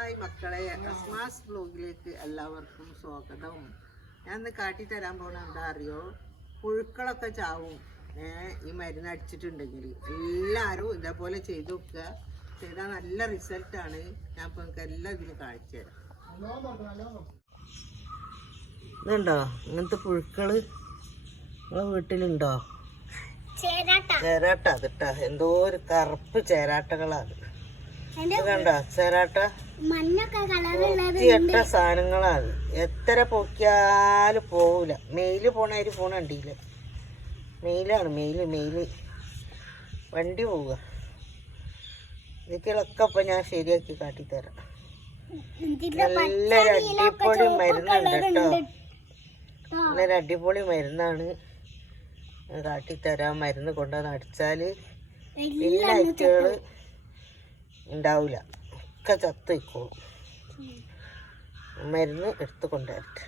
Hi മക്കളെ അസ്മാസ് ബ്ലോഗിലേക്ക് എല്ലാവർക്കും സ്വാഗതം. ഞാൻ ഇന്ന് കാട്ടിത്തരാൻ പോണ എന്താ അറിയോ? പുഴുക്കളൊക്കെ ചാവും. ഏഹ് ഈ മരുന്ന് അടിച്ചിട്ടുണ്ടെങ്കിൽ. എല്ലാവരും ഇതേപോലെ ചെയ്തു നോക്കുക. ചെയ്താൽ നല്ല റിസൾട്ടാണ് ഞാൻ ഇപ്പൊ നിങ്ങൾക്ക് എല്ലാം ഇതിന് കാണിച്ചുതരാം ഇതുണ്ടോ? ഇങ്ങനത്തെ പുഴുക്കൾ നിങ്ങളെ വീട്ടിലുണ്ടോ? ചേരാട്ട. അതിട്ടാ. എന്തോ ഒരു കറുപ്പ് ചേരാട്ടകളാണ്. കണ്ടോ? ചേരാട്ട? വൃത്തികെട്ട സാധനങ്ങളാണ്. എത്ര പൊക്കിയാലും പോവില്ല മെയിൽ പോണാര് ഫോൺ കണ്ടില്ല. മെയിലാണ് മെയിൽ മെയിൽ വണ്ടി പോവുക. ഇതിലൊക്കെ ഇപ്പൊ ഞാൻ ശരിയാക്കി കാട്ടിത്തരാം. നല്ലൊരു അടിപൊളി മരുന്നുണ്ട് കേട്ടോ. നല്ലൊരു അടിപൊളി മരുന്നാണ്. കാട്ടിത്തരാം. മരുന്ന് കൊണ്ടുവന്ന് അടിച്ചാൽ ഐറ്റുകൾ ഉണ്ടാവില്ല ഒക്കെ ചത്ത് വയ്ക്കോളും മരുന്ന് എടുത്ത് കൊണ്ടുവരട്ടെ.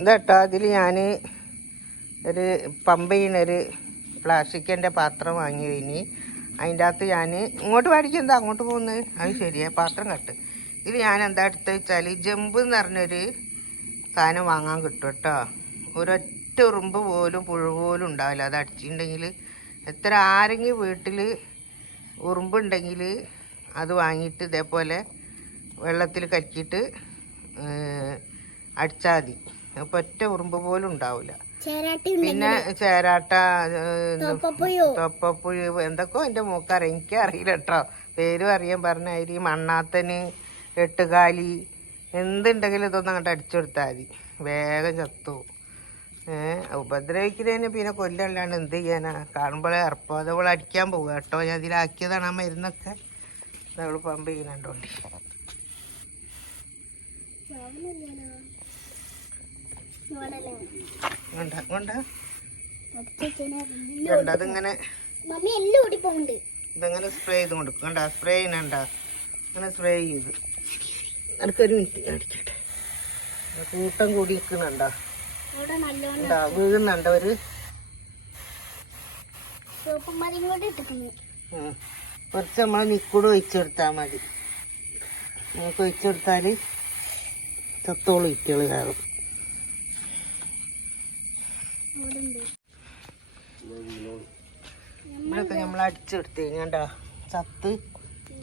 ഇതാട്ടോ അതിൽ ഞാൻ ഒരു പമ്പ് ചെയ്യണൊരു പ്ലാസ്റ്റിക്കിന്റെ പാത്രം വാങ്ങി കഴിഞ്ഞ് അതിന്റെ അകത്ത് ഞാൻ ഇങ്ങോട്ട് മേടിക്കും എന്താ അങ്ങോട്ട് പോകുന്നത് അത് ശരിയാ പാത്രം കട്ട്. ഇതിൽ ഞാൻ എന്താ എടുത്ത് വെച്ചാൽ ജമ്പ് എന്ന് പറഞ്ഞൊരു സാധനം വാങ്ങാൻ കിട്ടും കേട്ടോ. ഒരൊറ്റ ഉറുമ്പ് പോലും പുഴു പോലും ഉണ്ടാവില്ല. അത് അടിച്ചിട്ടുണ്ടെങ്കിൽ എത്ര ആരെങ്കിലും വീട്ടിൽ ഉറുമ്പുണ്ടെങ്കിൽ അത് വാങ്ങിയിട്ട് ഇതേപോലെ വെള്ളത്തിൽ കലക്കിയിട്ട് അടിച്ചാൽ മതി. അപ്പോൾ ഒറ്റ ഉറുമ്പ് പോലും ഉണ്ടാവില്ല പിന്നെ ചേരാട്ട തൊപ്പപ്പുഴു. എന്തൊക്കെയോ എന്റെ മൂക്കറിയാം. എനിക്കറിയില്ല കേട്ടോ പേരും അറിയാൻ പറഞ്ഞ അരി മണ്ണാത്തന് എട്ടുകാലി എന്തുണ്ടെങ്കിലും ഇതൊന്നും അങ്ങോട്ട് അടിച്ചു കൊടുത്താൽ മതി. വേഗം ചത്തു. ഏഹ് ഉപദ്രവിക്കുന്നതിന് പിന്നെ കൊല്ലല്ലാണ്ട് എന്ത് ചെയ്യാനാ? കാണുമ്പോഴേ അർപ്പം അത് അടിക്കാൻ പോവുക കേട്ടോ ഞാൻ ഇതിലാക്കിയതാണ് ആ മരുന്നൊക്കെ. അവൾ പമ്പ് ചെയ്യുന്നുണ്ടോണ്ടി അതിങ്ങനെ ഇതങ്ങനെ സ്പ്രേ ചെയ്ത് കൊടുക്കും. കണ്ട സ്പ്രേ ചെയ്യണ്ട അങ്ങനെ സ്പ്രേ ചെയ്ത്. എനിക്കൊരു മിനിറ്റ് ഞാൻ അടിക്കട്ടെ കൂട്ടം കൂടി നിൽക്കുന്നുണ്ടോ? വീഴുന്നുണ്ടോ ഒരു? സൂപ്പർ മതിയും കൂടി ഇട്ടിക്കുന്നു ഉം. കുറച്ച് നമ്മൾ നിക്കൂട് ഒഴിച്ചെടുത്താൽ മതി. നമുക്ക് ഒഴിച്ചു കൊടുത്താൽ ചത്തോളം ഇറ്റുകൾ കയറും. ഇവിടെയൊക്കെ നമ്മൾ അടിച്ചെടുത്ത് കഴിഞ്ഞാ ചത്ത്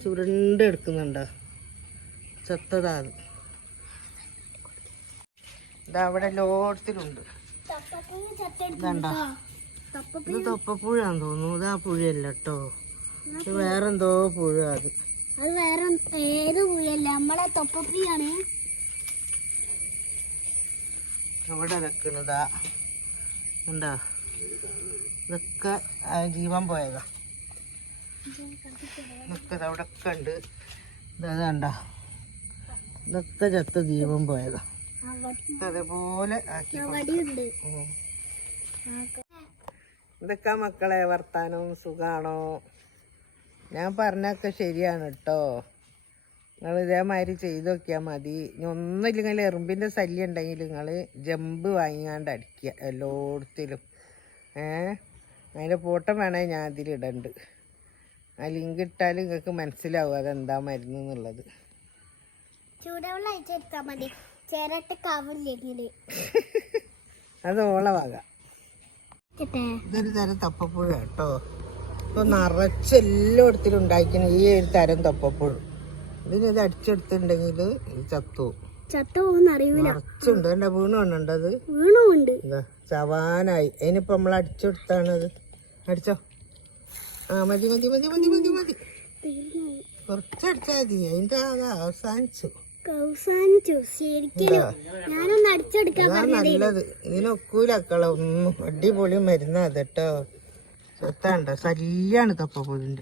ചുരുണ്ടെടുക്കുന്നുണ്ടോ ചത്തതാ അത് ഇതാ അവിടെ ലോടത്തിലുണ്ട് ഇതാണ്ടാ ഇത് തൊപ്പപ്പുഴാന്ന് തോന്നുന്നു. ഇത് ആ പുഴയല്ല കേട്ടോ. വേറെന്തോ പുഴ അത്. അത് വേറെ ഏത് പൂയല്ല നമ്മളെ തൊപ്പപ്പുഴയാണ്. ഇവിടെ നിൽക്കുന്നതാ. എന്താ ഇതൊക്കെ ജീവൻ പോയതാ. ഇതൊക്കെ അവിടെ ഒക്കെ ഉണ്ട് ഇതാ കണ്ട? ഇതൊക്കെ ചത്ത ജീവൻ പോയതാ. അതേപോലെ. ഇതൊക്കെ മക്കളെ വർത്താനം സുഖാണോ? ഞാൻ പറഞ്ഞൊക്കെ ശരിയാണ് കേട്ടോ നിങ്ങൾ ഇതേമാതിരി ചെയ്ത് നോക്കിയാൽ മതി. ഇനി ഒന്നുമില്ലെങ്കിൽ എറുമ്പിന്റെ ശല്യം ഉണ്ടെങ്കിൽ നിങ്ങൾ ജമ്പ് വാങ്ങിയാണ്ട് അടിക്കുക എല്ലായിടത്തിലും. ഏ? അതിന്റെ പോട്ടം വേണേൽ ഞാൻ അതിലിടണ്ട് ആ ലിങ്ക് ഇട്ടാൽ നിങ്ങൾക്ക് മനസ്സിലാവും അതെന്താ മരുന്ന് എന്നുള്ളത്. ചൂടുവെള്ളം അയച്ചെടുത്താൽ മതി. ചേരട്ട് കാവില്ലെങ്കിൽ അത് ഓളവാകാം. വക ഇതൊരു തരം തപ്പപ്പുഴ കേട്ടോ ഇപ്പൊ നിറച്ച് എല്ലായിടത്തിലും ഉണ്ടാക്കിയ ഈ ഒരു തരം തൊപ്പപ്പുഴു. ഇതിന് ഇത് അടിച്ചെടുത്തിട്ടുണ്ടെങ്കിൽ ഇത് ചത്തു. നിറച്ചുണ്ട്. എന്റെ വീണ് അത് വീണുമുണ്ട് എന്താ ചവാനായി. അതിനിപ്പോ നമ്മൾ അടിച്ചെടുത്താണത് അടിച്ചോ? ആ മതി മതി മതി മതി മതി മതി. കുറച്ചടിച്ചാൽ മതി. അതിന്റെ അത് അവസാനിച്ചു. നല്ലത്. ഇതിനൊക്കൂല അക്കള ഒന്നും അടിപൊളി മരുന്നാ കേട്ടോ. ചെത്താണ്ട ശല്യാണ് പോലുണ്ട്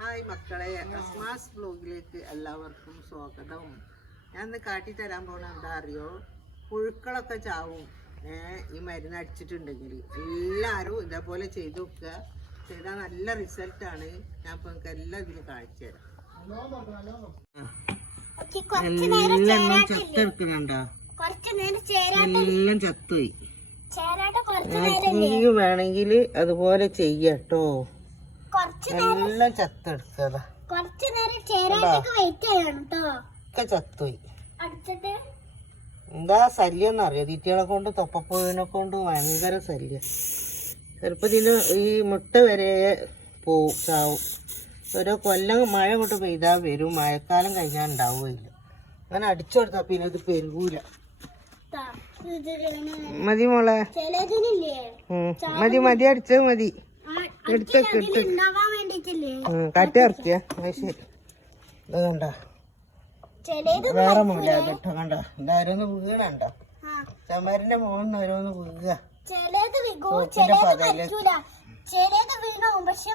ഹായ് മക്കളെ. ക്രിസ്മസ് ബ്ലോഗിലേക്ക് എല്ലാവർക്കും സ്വാഗതം. ഞാൻ ഇന്ന് കാട്ടി തരാൻ പോണ എന്താ അറിയോ? പുഴുക്കളൊക്കെ ചാവും. ഏഹ് ഈ മരുന്ന് അടിച്ചിട്ടുണ്ടെങ്കിൽ എല്ലാവരും ഇതേപോലെ ചെയ്തു നോക്കുക. ചെയ്താൽ നല്ല റിസൾട്ടാണ് ഞാൻ ഇപ്പൊ നിങ്ങൾക്ക് എല്ലാം ഇതിന് കാണിച്ചു തരാം. എല്ലാം ചത്തെടുക്കുന്നുണ്ടോ? കുറച്ച് നേരം ചേരാ എല്ലാം ചത്തുപോയി. ചേരാട്ട വേണമെങ്കിൽ അതുപോലെ ചെയ്യട്ടോ. എല്ലാം ചത്തെടുക്കതാ കുറച്ച് നേരം ചേരാനൊക്കെ വെയിറ്റ് ചെയ്യണം കേട്ടോ ഒക്കെ ചത്തുപോയി. അടിച്ചിട്ട് എന്താ ശല്യം എന്നറിയോ തീറ്റകളെ കൊണ്ട് തൊപ്പപ്പുഴുവിനെ കൊണ്ട് ഭയങ്കര ശല്യം. ചെറുപ്പത്തിന് ഈ മുട്ട വരെ പോവും ചാവും. ഓരോ കൊല്ലം മഴ കൊണ്ട് പെയ്താൽ വരും. മഴക്കാലം കഴിഞ്ഞാൽ ഉണ്ടാവുകയില്ല. അങ്ങനെ അടിച്ചു കൊടുത്താൽ പിന്നെ ഇത് പെരുകൂല മതി മോളെ. മതി മതി അടിച്ചത് മതി. എടുത്തേക്ക് കാട്ടി ഇറക്കിയ ശരി. ഇത് കണ്ട? വേറെ മൂല കേട്ടോ കണ്ട? ഇതാരൊന്ന് വീണണ്ട ചമരിന്റെ മുകളിൽ ഓരോന്ന് വീഴുക. മരിക്കൂല. വീണു പക്ഷെ.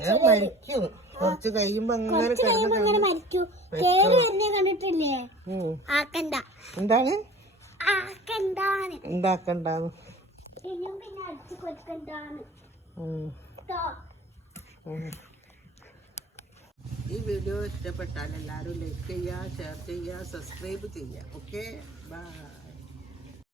അത് മരിക്കും. കുറച്ച് കഴിയുമ്പോ അങ്ങനെ കഴിയുമ്പോ അങ്ങനെ മരിക്കൂ കേറി വരുന്നേ കണ്ടിട്ടില്ലേ? ആക്കണ്ട. എന്താണ്? ആക്കണ്ടാന്ന്. ഉണ്ടാക്കണ്ടാന്ന് പിന്നെ അടിച്ചു കൊടുക്കണ്ടാന്ന്. ഈ വീഡിയോ ഇഷ്ടപ്പെട്ടാൽ എല്ലാവരും ലൈക്ക് ചെയ്യുക ഷെയർ ചെയ്യുക സബ്സ്ക്രൈബ് ചെയ്യുക. Okay bye